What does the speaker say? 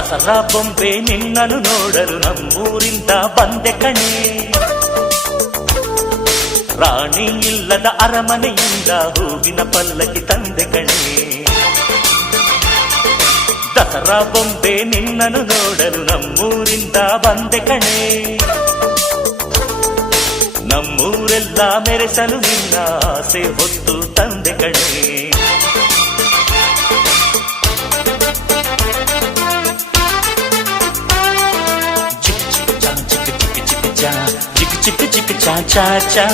ದಸರಾ ಬೊಂಬೆ ನಿನ್ನನ್ನು ನೋಡಲು ನಮ್ಮೂರಿಂದ ಬಂದೆ ಕಣೆ. ರಾಣಿ ಇಲ್ಲದ ಅರಮನೆಯಿಂದ ಹೂವಿನ ಪಲ್ಲಕ್ಕಿ ತಂದೆ ಕಣೆ. ದಸರಾ ಬೊಂಬೆ ನಿನ್ನನ್ನು ನೋಡಲು ನಮ್ಮೂರಿಂದ ಬಂದೆ ಕಣೆ. ನಮ್ಮೂರೆಲ್ಲ ಮೆರೆಸಲು ನಿನ್ನ ಆಸೆ ಹೊತ್ತು ತಂದೆ ಕಣೆ. ಚಿಕ್ ಚಿಕ್ ಚಾ ಚಾ ಚಾ